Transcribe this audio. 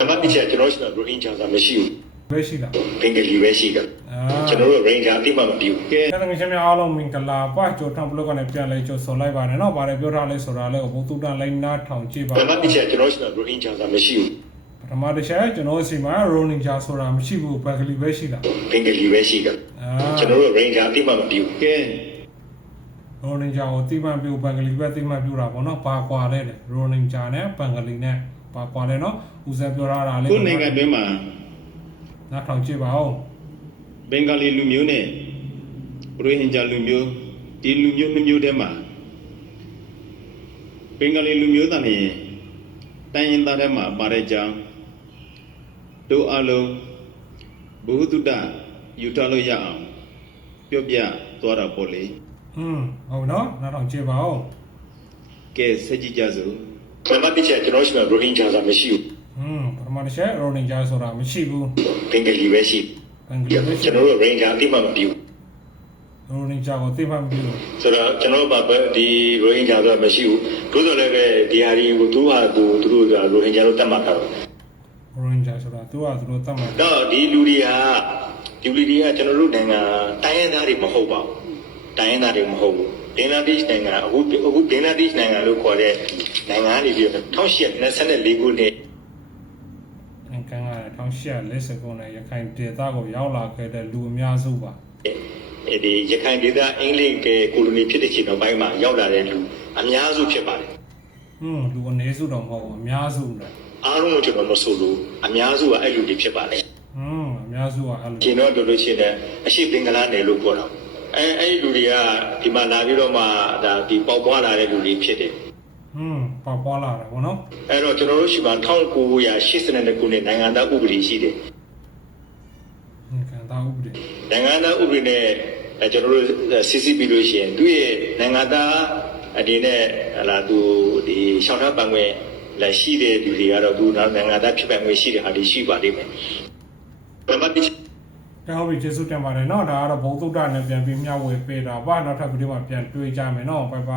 ဘာမှပြချက်ကျွန်တော်ရှိတာရိုဟင်ဂျာသာမရှိဘူး ပဲရှိတာ ဘင်္ဂလီပဲရှိတာကျွန်တော်တို့ရိုဟင်ဂျာအတိမမပြူကဲ အဲ့ဒါငါချင်းများအားလုံးမင်္ဂလာပါကြောထံဘလော့ကနေပြန်လဲကြိုဆိုလိုက်ပါတယ်နော်ဗါတယ်ပြောထားလဲဆိုတာလဲဘုသူတန်လိုက်နားထောင်ကြည့်ပါ ဘာမှပြချက်ကျွန်တော်ရှိတာရိုဟင်ဂျာသာမရှိဘူး ပထမတစ်ချက်ကျွန်တော်စီမှာရိုနင်ဂျာဆိုတာမရှိဘူးဘင်္ဂလီပဲရှိတာ ဘင်္ဂလီပဲရှိတာကျွန်တော်တို့ရိုဟင်ဂျာအတိမမပြူကဲ ရိုနင်ဂျာကိုတိမှန်ပြဘင်္ဂလီပဲတိမှန်ပြတာပေါ့နော်ပါကွာလဲရိုနင်ဂျာနဲ့ဘင်္ဂလီနဲ့ပါကွာလဲနော်ဦးစံပြောထားတာလေ ကိုယ်နိုင်ငံတွင်းမှာ နားထောင်ကြည့်ပါဦး ဘင်္ဂလီလူမျိုးနဲ့ရိုဟင်ဂျာလူမျိုးဒီလူမျိုးနှစ်မျိုးတည်းမှာဘင်္ဂလီလူမျိုးသားနဲ့တိုင်းရင်းသားတွေမှာပါတဲ့ကြောင်းတို့အလုံးဘုဟုတုတ္တယူထားလို့ရအောင်ပြောပြသွားတာပေါ့လေ ဟုတ်နော်နားထောင်ကြည့်ပါဦး ကဲဆက်ကြည့်ကြစို့ ဘာမှပြချက်ကျွန်တော်ရှိတာရိုဟင်ဂျာသာမရှိဘူး ပထမတစ်ချက်ရိုနင်ဂျာဆိုတာမရှိဘူး ဘင်္ဂလီပဲရှိ ဘင်္ဂလီပဲရှိ ကျွန်တော်တို့ရိုဟင်ဂျာအတိမမပြူ ရိုနင်ဂျာကိုတိမှန်ပြလို့ ဆိုတော့ကျွန်တော်ဘာဒီရိုဟင်ဂျာဆိုတာမရှိဘူးသို့တော်လည်းပဲဒီဟာဒီကိုသူဟာကိုသူတို့ကရိုဟင်ဂျာလို့တတ်မှတ်တာ ရိုနင်ဂျာဆိုတာသူတို့တတ်မှတ် တော့ဒီလူတွေကကျွန်တော်တို့နိုင်ငံတိုင်းရင်းသားတွေမဟုတ်ပါဘူးတိုင်းရင်းသားတွေမဟုတ်ဘူးဘင်္ဂလားဒေ့ရှ်နိုင်ငံအခုဘင်္ဂလားဒေ့ရှ်နိုင်ငံလို့ခေါ်တဲ့နိုင်ငံကနေပြီး1824ခုနှစ် ကန်က1840ခုနှစ်ရခိုင်ဒေသကိုရောက်လာခဲ့တဲ့လူအများစုပါ ဒီရခိုင်ဒေသအင်္ဂလိပ်ကကိုလိုနီဖြစ်တဲ့ချိန်နောက်ပိုင်းမှာရောက်လာတဲ့လူအများစုဖြစ်ပါတယ် လူအနည်းစုတော့မဟုတ်ဘူးအများစုလေ အားလုံးကိုကျွန်တော်မဆိုလို့အများစုကအဲ့လူတွေဖြစ်ပါတယ် အများစုကအဲ့လို ကျွန်တော်တို့လို့ရှိရင်အရှိဘင်္ဂလားနယ်လို့ခေါ်တာအဲ့လူတွေကဒီမှာလာပြီးတော့မှဒါဒီပေါက်ပွားလာတဲ့လူတွေဖြစ်တယ် ပါပွားလာတယ်ဗောနော် အဲ့တော့ကျွန်တော်တို့ရှိမှ1982ခုနှစ်နိုင်ငံသားဥပဒေရှိတယ် ကန်တာဥပဒေ နိုင်ငံသားဥပဒေနဲ့ကျွန်တော်တို့စစ်စစ်ပြီးလို့ရှိရင်သူ့ရဲ့နိုင်ငံသားအနေနဲ့ဟလာသူဒီရှောင်းထားပံခွင့်လည်းရှိတဲ့လူတွေကတော့သူနိုင်ငံသားဖြစ်ပံခွင့်ရှိတဲ့ဟာတွေရှိပါလိမ့်မယ်ဘာမှပြ တောင်းပြီးကျေးဇူးတင်ပါတယ်เนาะဒါကတော့ဘုံသုတ္တနဲ့ပြန်ပြီးမျှဝေပေးတာပါနောက်ထပ်ဗီဒီယိုမှာပြန်တွေ့ကြမယ်เนาะဘိုင်ဘိုင်